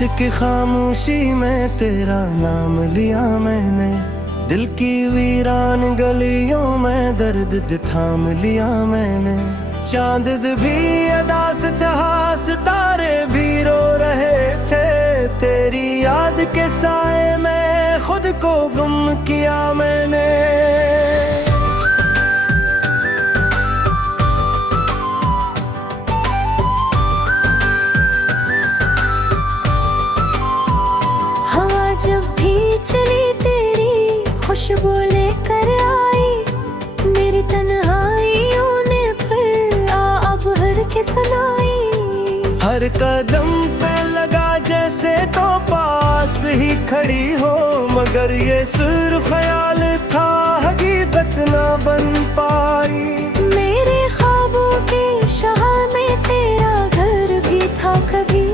रात की खामोशी में तेरा नाम लिया मैंने, दिल की वीरान गलियों में दर्द थाम लिया मैंने। चांद भी अदास था, सितारे भी रो रहे थे, तेरी याद के साए में खुद को गुम किया मैंने। हवा जब भी चली तेरी खुशबू लेकर आई, मेरी तन्हाइयों ने फिर अब हर के सुनाई। हर कदम पे लगा जैसे तो पास ही खड़ी हो, मगर ये सिर्फ ख्याल था, हकीकत ना बन पाई। मेरे ख्वाबों के शहर में तेरा घर भी था कभी,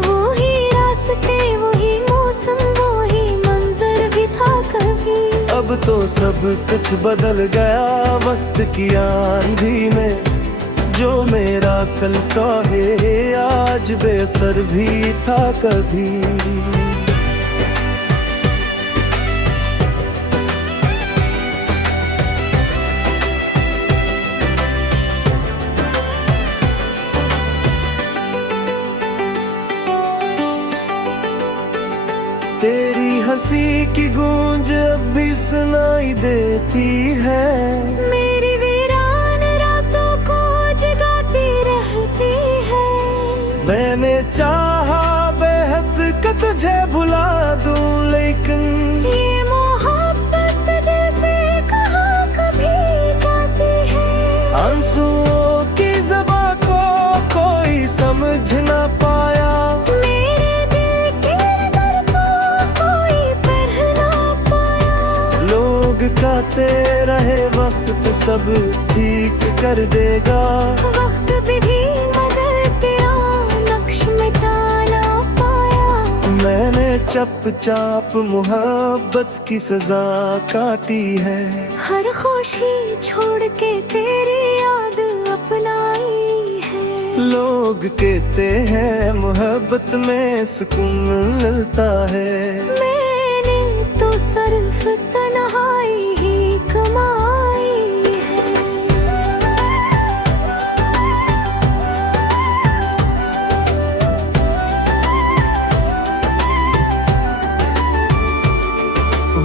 वही रास्ते वही मौसम वही मंजर भी था कभी। अब तो सब कुछ बदल गया वक्त की आंधी में, जो मेरा कल का है आज बेसर भी था कभी। तेरी हंसी की गूंज अब भी सुनाई देती है, मेरी वीरान रातों को जगाती रहती है। मैंने चाहा बेहद कि तुझे भुला दूं, लेकिन ये मोहब्बत दिल से कहाँ कभी जाती है। आंसुओं की ज़बां को कोई समझ ना पाया, मेरे दिल के दर्द को कोई पढ़ ना पाया। लोग कहते रहे वक्त सब ठीक कर देगा, वक्त भी मगर तेरा नक्श मिटा ना पाया। मैंने चुपचाप मोहब्बत की सजा काटी है। हर खुशी छोड़ के तेरी याद अपनाई है। लोग कहते हैं मोहब्बत में सुकून मिलता है, मैंने तो सिर्फ तन्हाई ही कमाई है।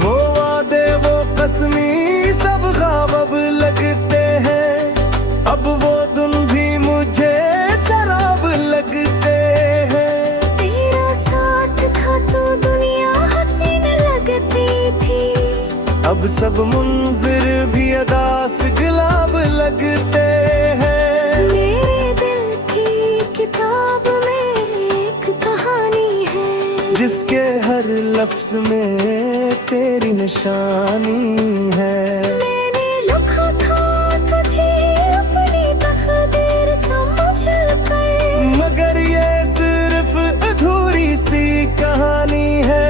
वो वादे वो कसमी सब ख्वाब अब लगते हैं, अब वो दिन भी मुझे शराब लगते हैं। तेरा साथ था तो दुनिया हसीन लगती थी, अब सब मुंजिर भी अदास गुलाब लगते हैं। मेरे दिल की किताब में एक कहानी है, जिसके हर लफ्ज में तेरी निशानी है। मैंने लिखा था तुझे अपनी तकदीर समझ कर, मगर ये सिर्फ अधूरी सी कहानी है।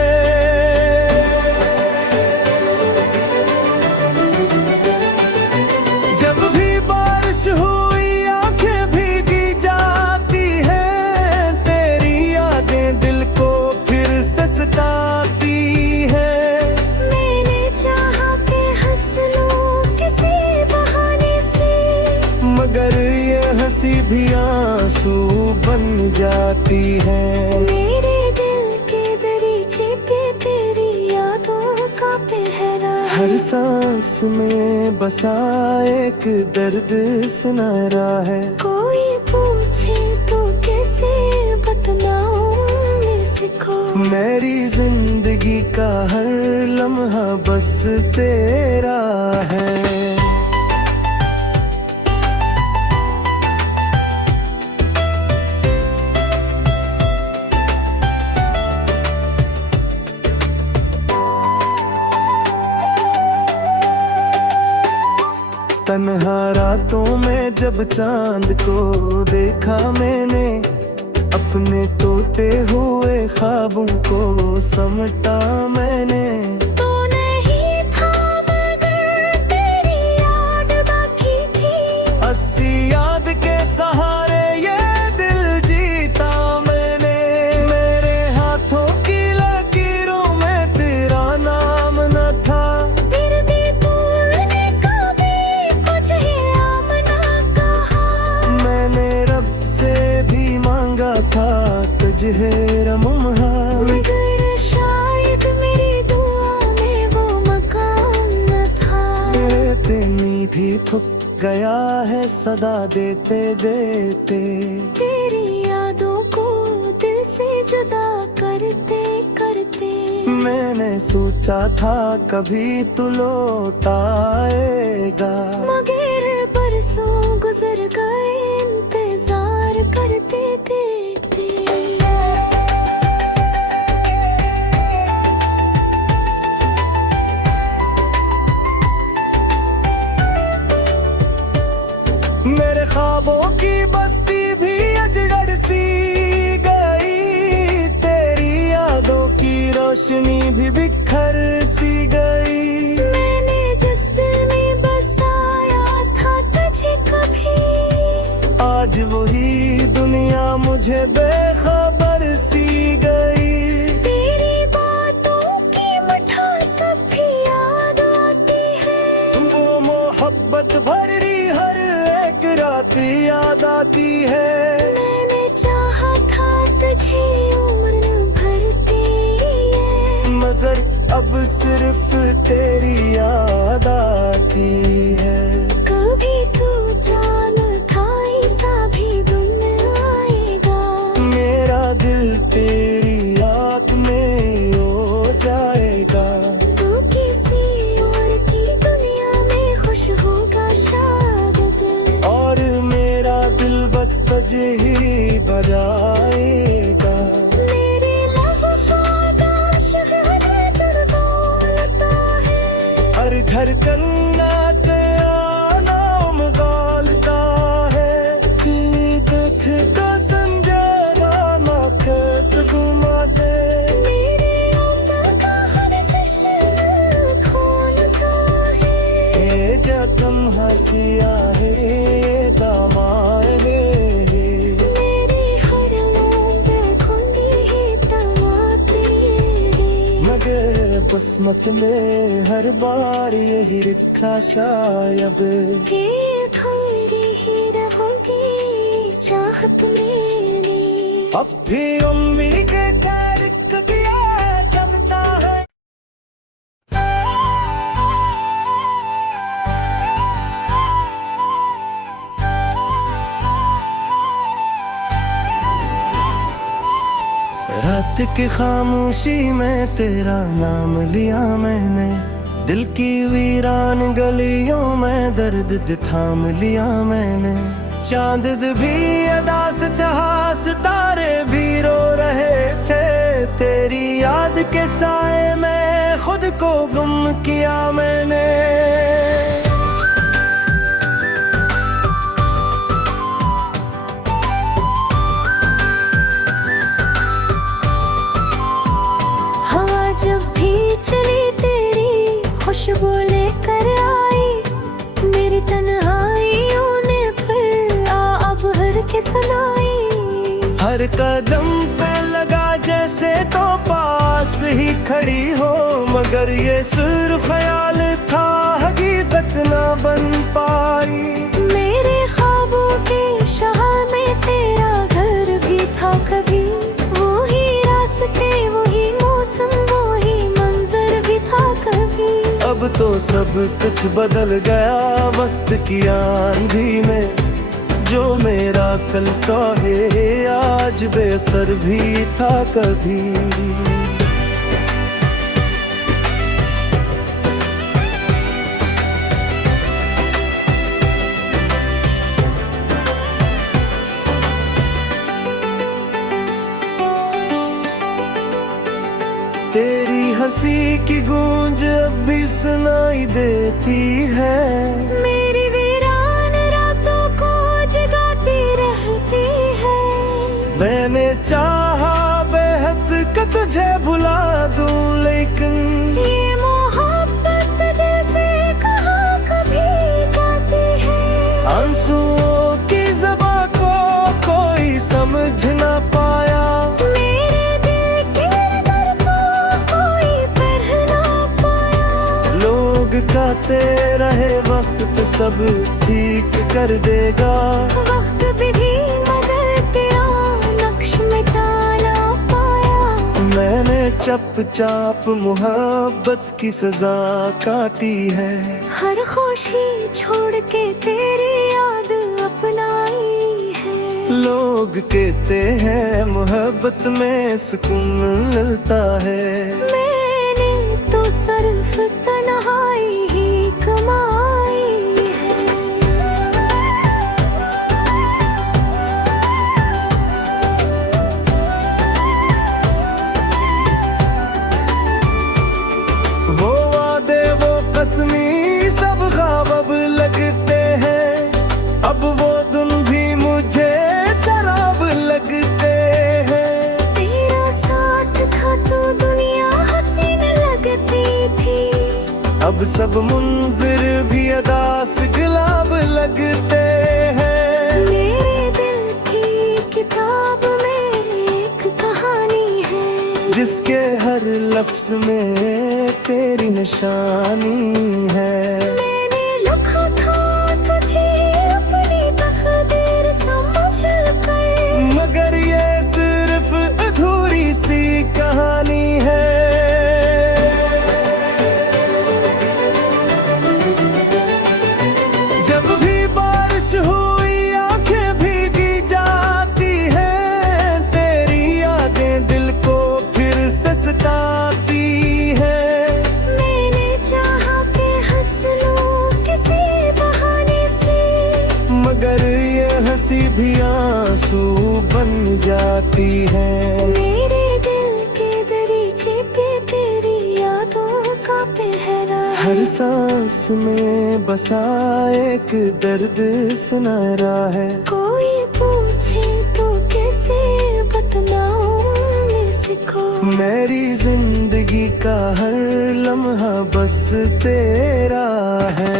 जब भी बारिश हुई आंखें भीगी जाती हैं, तेरी यादें दिल को फिर से सताती हैं। मैंने चाहा कि हंस लूं किसी बहाने से, मगर ये हंसी भी आंसू बन जाती है। मेरे दिल के दरीचे पे तेरी यादों का पहरा है। हर सांस में बसा एक दर्द सुनहरा है। कोई पूछे तो कैसे बतलाऊं मैं इसको, मेरी जिंदगी का हर लम्हा बस तेरा है। तन्हा रातों में जब चांद को देखा मैंने, अपने टूटे हुए ख्वाबों को समटा मैंने। तो नहीं था मगर तेरी याद बाकी थी, अस्सी याद के सहारे ये दिल जीता मैंने। मेरे हाथ गया है सदा देते देते। तेरी यादों को दिल से जुदा करते करते मैंने सोचा था कभी तू लौट आएगा, मगर बरसों गुजर गए इंतजार करते देते। मेरे ख्वाबों की बस्ती भी अजगर सी गई, तेरी यादों की रोशनी भी बिखर सी गई। मैंने जिस दिल में बसाया था तुझे कभी, आज वही दुनिया मुझे बेखबर सी गई। तेरी बातों की मिठास सब भी याद आती है, वो मोहब्बत भरी हर एक रात याद आती है। मैंने चाहा था तुझे उम्र भर के, मगर अब सिर्फ तेरी याद आती है। कभी सोचा न था ऐसा भी दिन आएगा, मेरा दिल तेरी याद में हो जाएगा। तू किसी और की दुनिया में खुश होगा शायद, और मेरा दिल बस तुझे ही बजाएगा। मेरे लफ्ज़ों शहर दौलता है, हर धड़कन नात नाम गालता है। कि देख कसम जरा ना खत घुमा दे, मेरे उम्र का हर जश्न खोलता है। ये जतन हंसिया है ये दामाने है। मेरे हर मोम पे खुंदी है टमाटे, मगर बसमत में हर बार यही लिखा शायद, कि खैरी ही रहोगी चाहत मेरी। अब भी उम्मीद करक दिया जबता है। रात की खामोशी में तेरा नाम लिया मैंने, दिल की वीरान गलियों में दर्द थाम लिया मैंने। चांद भी अदास था, सितारे भी रो रहे थे, तेरी याद के साए में खुद को गुम किया मैंने। हवा जब भी चली तेरी खुशबू लेकर आई, मेरी तन्हाइयों ने फिर अब हर के सुनाई। हर कदम पे लगा जैसे तो पास ही खड़ी हो, मगर ये सिर्फ ख्याल था हकीकत ना बन पाई। मेरे ख्वाबों के शहर में तेरा घर भी था कभी, वही रास्ते वही मौसम वही मंजर भी था कभी। अब तो सब कुछ बदल गया वक्त की आंधी में, जो मेरा कल का है आज बेसर भी था कभी। तेरी हंसी की गूंज अब भी सुनाई देती है, मेरी वीरान रातों को जगाती रहती है। मैंने चाहा बेहद का तुझे भुला दूं, लेकिन ये मोहब्बत दिल से कहाँ कभी जाती है। आंसुओं की ज़बां को कोई समझ ना पाया, मेरे दिल के दर्द को कोई पढ़ ना पाया। लोग कहते रहे वक्त सब ठीक कर देगा, वक्त भी मगर तेरा नक्श मिटा ना पाया। मैंने चुपचाप मोहब्बत की सजा काटी है। हर खुशी छोड़ के तेरी याद अपनाई है। लोग कहते हैं मोहब्बत में सुकून मिलता है। मैंने तो सिर्फ तन्हाई ही कमाई है। वो वादे वो कसमी सब ख्वाब अब लगते हैं। अब वो दिन भी मुझे शराब लगते हैं। तेरा साथ था तो दुनिया हसीन लगती थी। अब सब मुंजिर भी अदास गुलाब लगते हैं। मेरे दिल की किताब में एक कहानी है। जिसके हर लफ्ज में तेरी निशानी है। मैंने लिखा था तुझे अपनी तकदीर समझ कर। मगर ये सिर्फ अधूरी सी कहानी है। जब भी बारिश हुई आंखें भीगी जाती हैं। तेरी यादें दिल को फिर से सताती हैं। मैंने चाहा कि हंस लूं किसी बहाने से। मगर ये हंसी भी आंसू बन जाती है। मेरे दिल के दरीचे पे तेरी यादों का पहरा है। हर सांस में बसा एक दर्द सुनहरा है। कोई पूछे तो कैसे बतलाऊं इसको। मेरी जिंदगी का हर लम्हा बस तेरा है।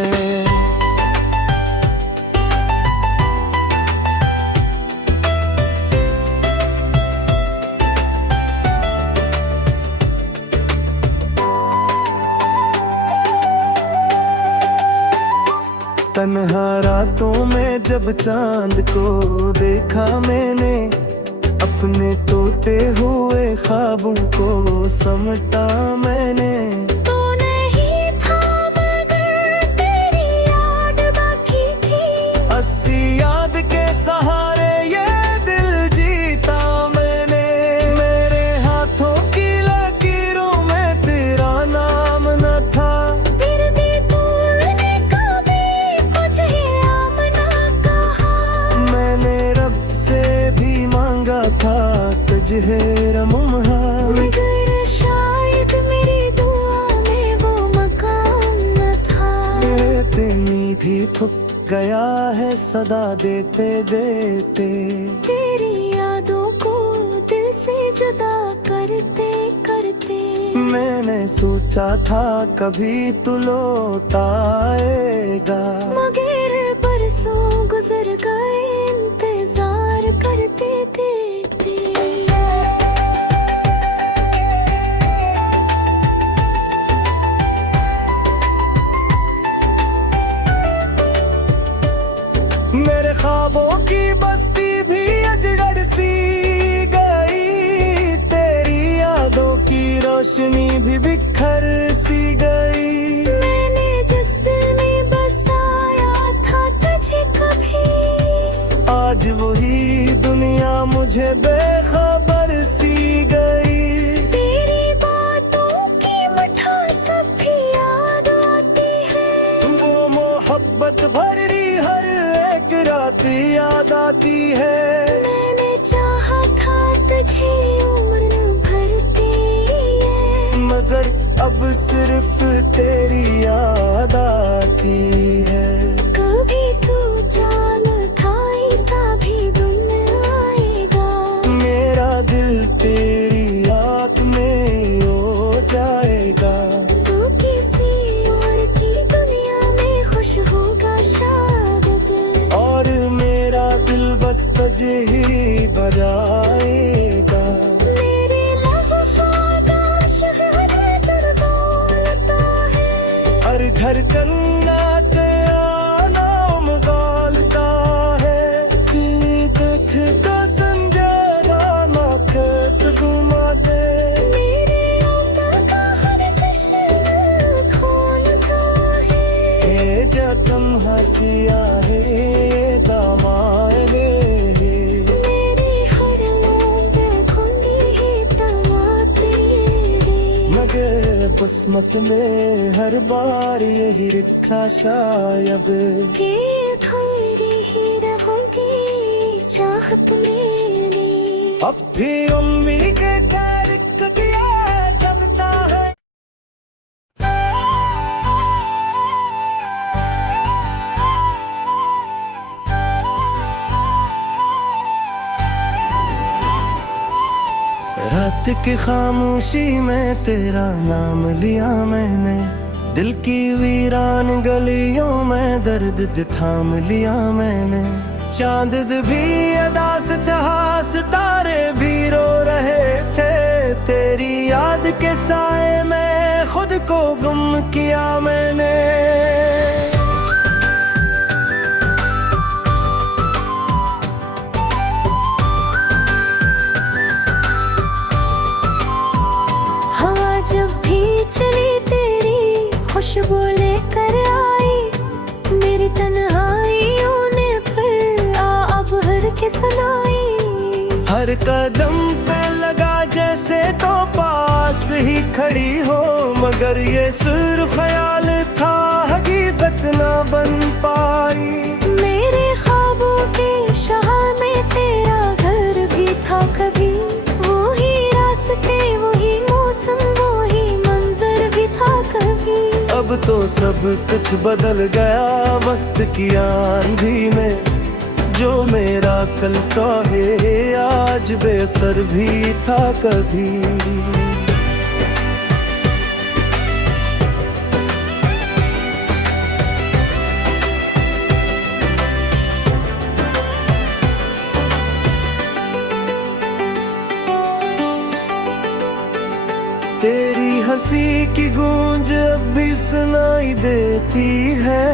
तन्हा रातों में जब चांद को देखा मैंने। अपने तोते हुए ख्वाबों को समटा मैंने। तो नहीं था मगर तेरी याद बाकी थी। 80 याद के सहारे ये दिल जीता मैंने। मेरे हाथों की लकीरों में तेरा नाम न था। फिर भी तूने कभी कुछ हिलाम ना कहा। मैंने रब से भी मांगा था तुझे रमुहा। मगर शायद मेरी दुआ में वो मकाम न था। इतनी भी थक गया है सदा देते देते। तेरी यादों को दिल से जुदा करते करते। मैंने सोचा था कभी तू लौट आएगा। मगर बरसों गुजर गए इंतजार करते देते। मेरे ख्वाबों की बस्ती भी अजगर सी गई। तेरी यादों की रोशनी भी बिखर सी गई। मैंने जिस दिल में बसाया था तुझे कभी। आज वही दुनिया मुझे बेखबर सी गई। तेरी बातों की मिठास अब भी याद आती है। वो मोहब्बत भरी हर एक रात याद आती है। मैंने चाहा था तुझे उम्र भरती है। मगर अब सिर्फ तेरी याद आती है। कभी सोचा न था ऐसा भी दिन आएगा। मेरा दिल तेरी याद में हो जाएगा। तू किसी और की दुनिया में खुश होगा शायद। और मेरा दिल बस तुझे ही बजाएगा। मेरे लफ्ज़ों का शहर दौलता है। हर धड़कन तेरा नाम गालता है। कि देख का संजरा ना खेत घुमाते। मेरे मसीहा है ये दामाए मेरी हर मोंद खुंदी ही तमाते मगर बसमत में हर बार यही लिखा शायद के खैरी ही रहूंगी चाहत मेरी अब भी उम्मीद के तारीख दिया जबता है रात की खामोशी में तेरा नाम लिया मैंने दिल की वीरान गलियों में दर्द थाम लिया मैंने चांद भी अदास था सितारे भी रो रहे थे तेरी याद के साए में खुद को गुम किया मैंने हवा जब भी चली तेरी खुशबू लेकर आई मेरी तन्हाइयों ने फिर अब हर के सुनाई हर कदम पे लगा जैसे तो पास ही खड़ी हो मगर ये सिर्फ ख्याल था हकीकत ना बन पाई मेरे ख्वाबों के शहर में तेरा घर भी था कभी वही रास्ते वही मौसम वही मंजर भी था कभी अब तो सब कुछ बदल गया वक्त की आंधी में जो मेरा कल का है आज बेसर भी था कभी तेरी हंसी की गूंज अब भी सुनाई देती है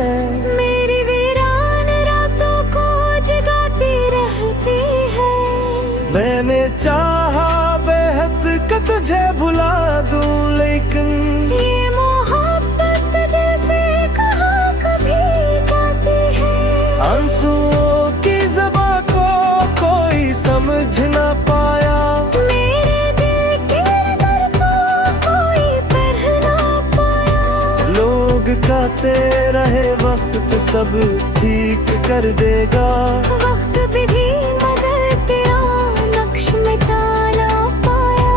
मेरी वीरान रातों को जगाती रहती है मैंने चाहा बेहद का तुझे भुला दूं लेकिन ये मोहब्बत दिल से कहाँ कभी जाती है आंसुओं की ज़बां को कोई समझ ना पाया मेरे दिल के दर्द को कोई पढ़ ना पाया लोग कहते रहे वक्त सब ठीक कर देगा वक्त भी मगर तेरा नक्श मिटा ना पाया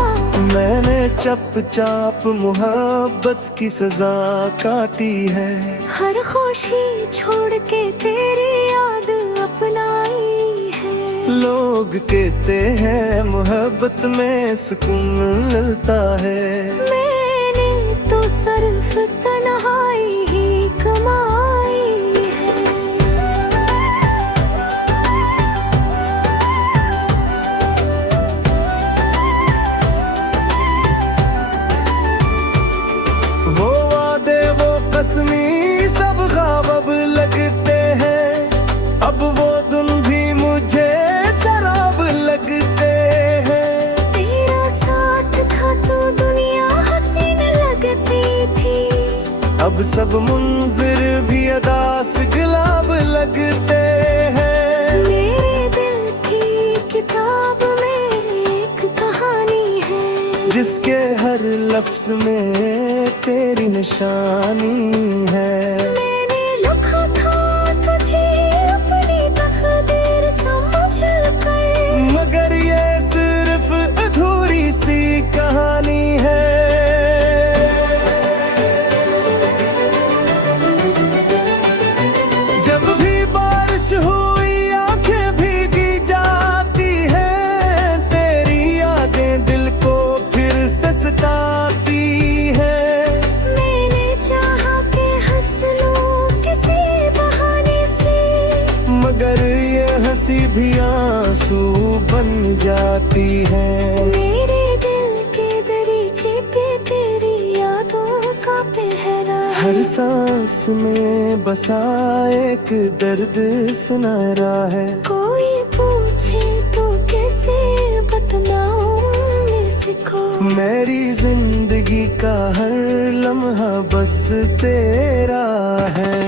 मैंने चुपचाप मोहब्बत की सजा काटी है हर खुशी छोड़ के तेरी याद अपनाई है लोग कहते हैं मोहब्बत में सुकून मिलता है मैंने तो सिर्फ तन्हाई ही कमाई है वो वादे वो कसमी सब ख्वाब अब लगते हैं अब वो दिन भी मुझे शराब लगते हैं तेरा साथ था तो दुनिया हसीन लगती थी अब सब मुंजिर भी अदास गुलाब लगते हैं मेरे दिल की किताब में एक कहानी है जिसके हर लफ्ज में तेरी निशानी है मैंने लिखा था तुझे अपनी तकदीर समझ कर मगर ये सिर्फ अधूरी सी कहानी है जब भी बारिश हुई आंखें भीगी जाती हैं तेरी यादें दिल को फिर से सताती हैं मैंने चाहा कि हंस लूं किसी बहाने से मगर ये हंसी भी आंसू बन जाती है मेरे दिल के दरीचे पे तेरी यादों का पहरा है हर सांस में बसा एक दर्द सुनहरा है कोई पूछे तो कैसे बतलाऊं इसको मेरी जिंदगी का हर लम्हा बस तेरा है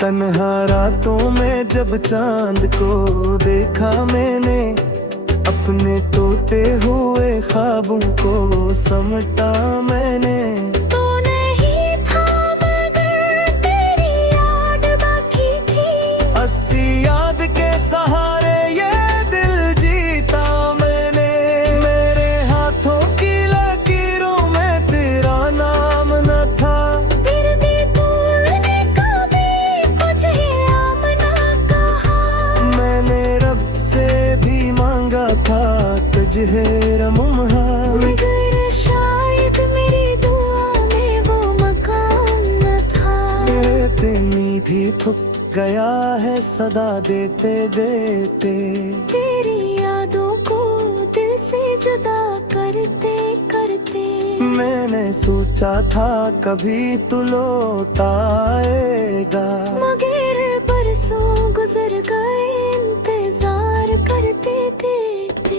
तन्हा रातों में जब चांद को देखा मैंने, अपने टूटे हुए ख्वाबों को समटा मैंने। तू नहीं था मगर तेरी याद बाकी थी, 80 याद के सहारे ये दिल जीता मैंने। मेरे हाथों की लकीरों में तेरा नाम न था, फिर भी तूने कभी कुछ हिलाम ना कहा। मैंने रब से भी मांगा था तुझे रमुहा, मगर शायद मेरी दुआ में वो मकाम न था। इतनी भी थक गया है सदा देते देते, तेरी यादों को दिल से जुदा करते करते। मैंने सोचा था कभी तू लौट आएगा, मगर बरसों गुजर गए इंतजार करते देते।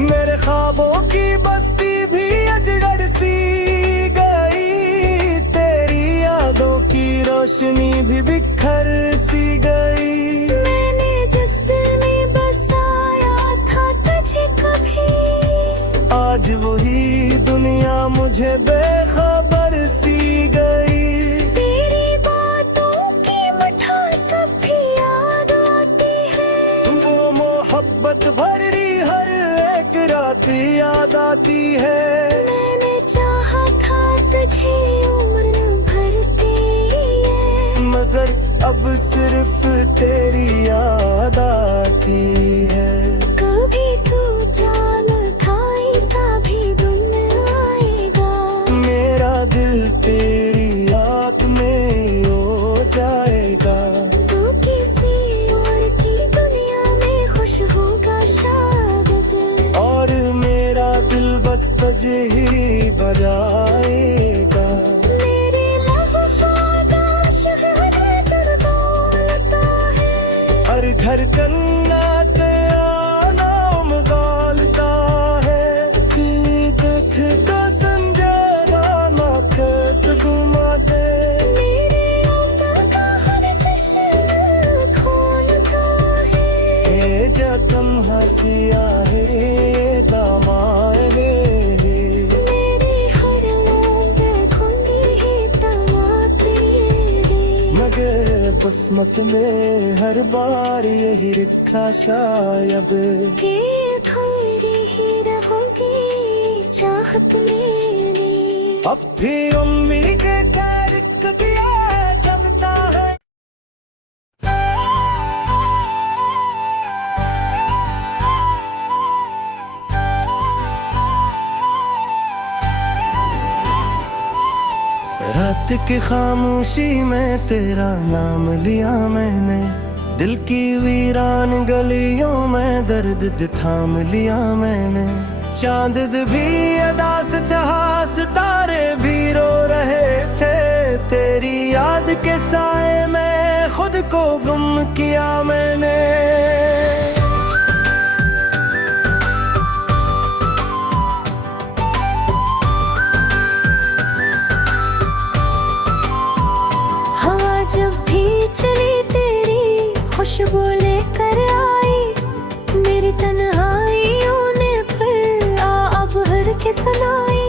मेरे ख्वाबों की बस्ती भी अजगर सी गई, तेरी यादों की रोशनी भी बिखर सी गई। मैंने जिस दिल में बसाया था तुझे कभी, आज वही दुनिया मुझे बेखबर सी गई। तेरी बातों की मिठास अब भी याद आती है, वो मोहब्बत भरी हर एक रात याद आती है। मैंने चाहा था तुझे उम्र भरती है, मगर अब सिर्फ तेरी याद आती है। कभी सोचा न था ऐसा भी दिन आएगा, मेरा दिल तेरी याद में रो जाएगा। तू किसी और की दुनिया में खुश होगा शायद, और मेरा दिल बस तुझे ही बजाएगा। मेरे लफ्ज़ों शहर दिल बोलता है, हर धड़कन ना तेरा नाम गालता है। कि देख तो समझेगा ना खेत घुमा दे, मेरे उम्र का हर सिलसिला खोलता है। ये जतन हंसिया है ये दामाए मेरे हर मोड़ खुली है तमाते रे, मगर बसमत में हर बार यही लिखा शायद, कि तेरी ही रहोगी चाहत मेरी। अब भी उम्मीद तारीख दिया जगता है। रात की खामोशी में तेरा नाम लिया मैंने, दिल की वीरान गलियों में दर्द थाम लिया मैंने। चांद भी अदास था, सितारे भी रो रहे थे, तेरी याद के साए में खुद को गुम किया मैंने। हवा जब भी चली तेरी खुशबू लेकर आई, मेरी तन्हाइयों ने फिर अब हर के सुनाई।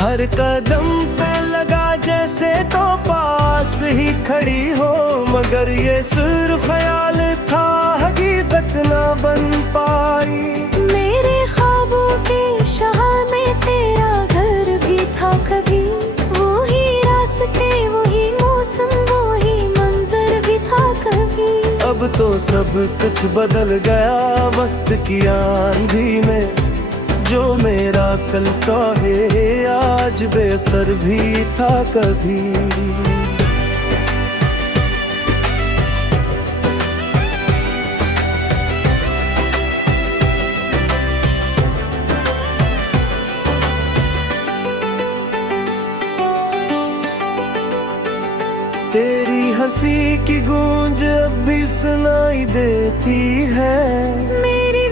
हर कदम पे लगा जैसे तो पास ही खड़ी हो, मगर ये सिर्फ ख्याल था हकीकत ना बन पाई। मेरे ख्वाबों के शहर में तेरा घर भी था कभी, वही रास्ते वही मौसम वही मंजर भी था कभी। अब तो सब कुछ बदल गया वक्त की आंधी में, जो मेरा कल का है आज बेसर भी था कभी। तेरी हंसी की गूंज अब भी सुनाई देती है, मेरी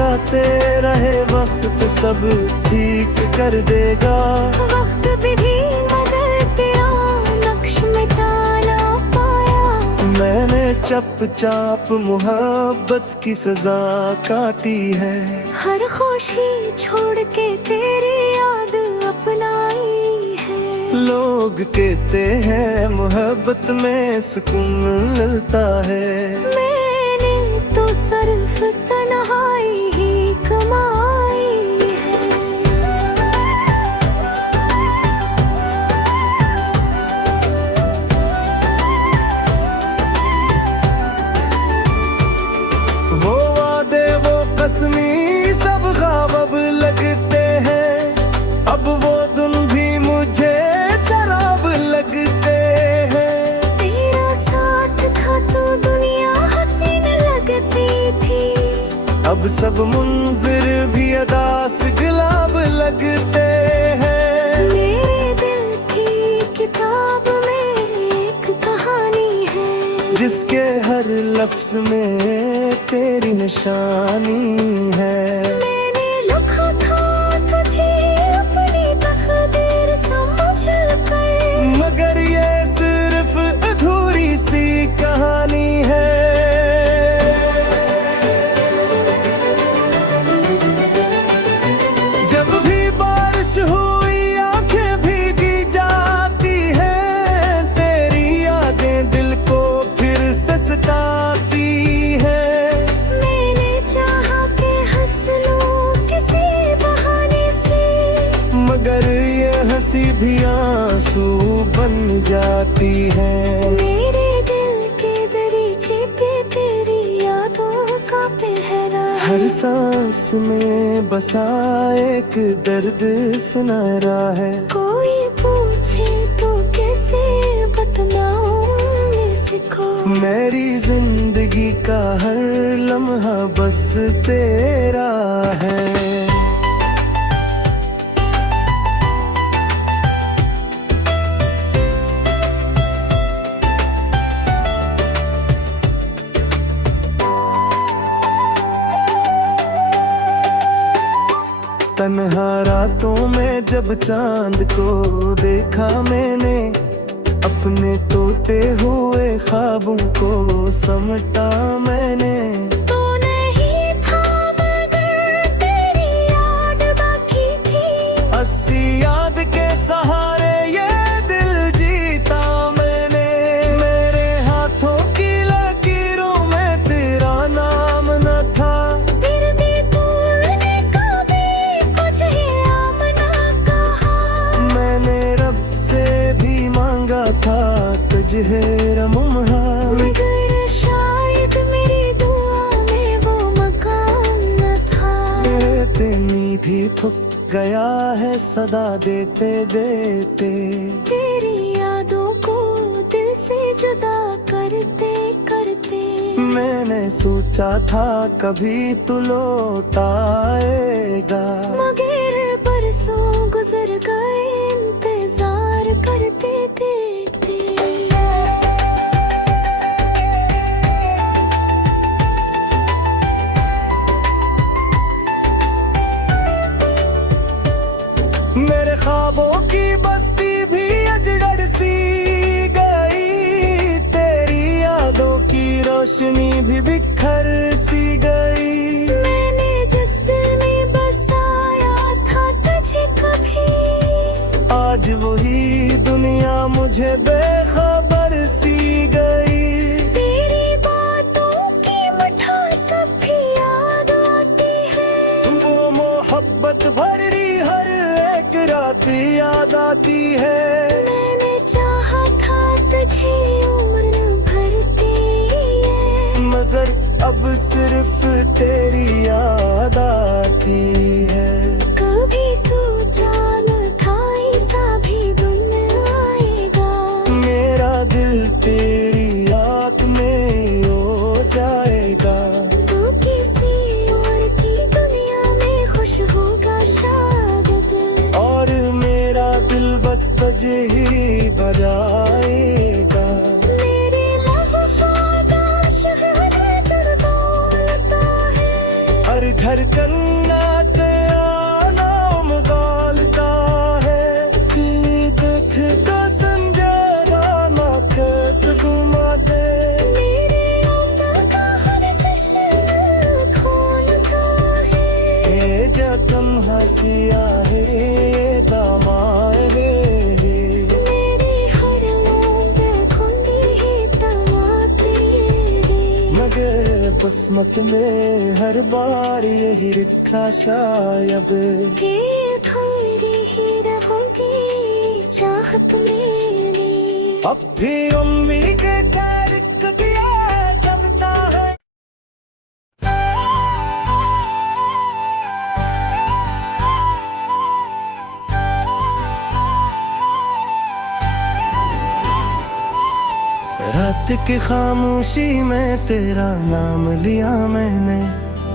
जाते रहे वक्त सब ठीक कर देगा। वक्त भी मगर तेरा नक्श मिटा ना पाया। मैंने चुपचाप मोहब्बत की सजा काटी है। हर खुशी छोड़ के तेरी याद अपनाई है। लोग कहते हैं मोहब्बत में सुकून मिलता है। मैंने तो सिर्फ तन्हाई ही कमाई है। वो वादे वो कसमी सब ख्वाब अब लगते हैं। अब वो दिन भी मुझे शराब लगते हैं। तेरा साथ था तो दुनिया हसीन लगती थी। अब सब मुंजिर भी अदास गुलाब लगते हैं। मेरे दिल की किताब में एक कहानी है। जिसके हर लफ्ज में तेरी निशानी है। मैंने लिखा था तुझे अपनी तकदीर समझ कर। मगर ये सिर्फ अधूरी सी कहानी है। जब भी बारिश हुई आंखें भीगी जाती हैं। तेरी यादें दिल को फिर से सताती हैं। मैंने चाहा कि हंस लूं किसी बहाने से। मगर ये हंसी भी आंसू बन जाती है। मेरे दिल के दरीचे पे तेरी यादों का पहरा है। हर सांस में बसा एक दर्द सुनहरा है। कोई पूछे तो कैसे बतलाऊं इसको। मेरी जिंदगी का हर लम्हा बस तेरा है। तन्हा रातों में जब चांद को देखा मैंने। अपने टूटे हुए ख्वाबों को समटा मैंने। तो नहीं था मगर तेरी याद बाकी थी। 80 याद के सहारे ये दिल जीता मैंने। मेरे हाथों की लकीरों में तेरा नाम न था। फिर भी तूने कभी कुछ ही आमना कहा। मैंने रब से भी मांगा था तुझे रमुहा। मगर शायद मेरी दुआ में वो मकाम न था। इतनी भी थक गया है सदा देते देते। तेरी यादों को दिल से जुदा करते करते। मैंने सोचा था कभी तू लौट आएगा। मगर बरसों गुजर गए इंतजार करते देते। मेरे ख्वाबों की बस्ती भी अजगर सी गई। तेरी यादों की रोशनी भी बिखर सी गई। मैंने जिस दिल में बसाया था तुझे कभी। आज वही दुनिया मुझे बेखबर सी गई। तेरी बातों की मिठास सब भी याद आती है। वो मोहब्बत भरी हर एक रात याद आती है। मैंने चाहा था तुझे उम्र भरती है। मगर अब सिर्फ तेरी याद आती है। कभी सोचा न था ऐसा भी दिन आएगा। मेरा दिल तेरी याद में हो जाएगा। तू किसी और की दुनिया में खुश होगा शायद। और मेरा दिल बस तुझे ही बजाएगा। मेरे लफ्ज़ों का शहर दौलता है। हर धड़कना तेरा नाम गालता है कि देख तो समझेगा ना खेत घुमाते मेरे आंगन का हर जश्न खोलता है ये जतन हंसिया है ये दामाए मेरी हर मूंद खुंदी ही टमाटे मगर बसमत में हर बार यही लिखा शायद कि खैरी ही रहोगी चाहत मेरी अब भी उम्मीद के तारीख दिया जगता है रात की खामोशी में तेरा नाम लिया मैंने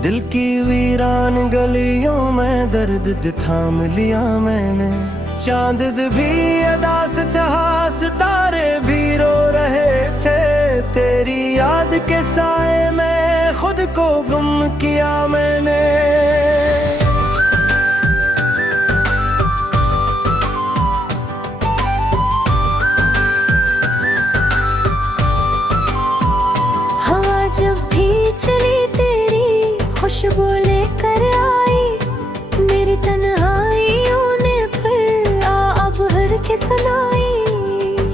दिल की वीरान गलियों में दर्द थाम लिया मैंने चांद भी अदास था सितारे भी रो रहे थे तेरी याद के साए में खुद को गुम किया मैंने हवा जब भी चली तेरी खुशबू लेकर आई मेरी तन्हाइयों ने फिर अब हर के सुनाई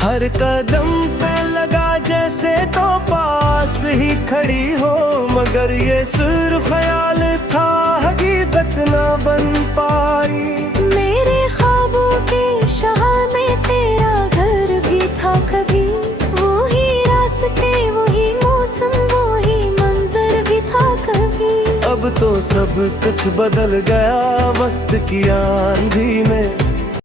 हर कदम पे लगा जैसे तो पास ही खड़ी हो मगर ये सिर्फ ख्याल था हकीकत ना बन पाई मेरे ख्वाबों के शहर में तेरा घर भी था कभी वही रास्ते वही मौसम वही मंजर भी था कभी अब तो सब कुछ बदल गया वक्त की आंधी में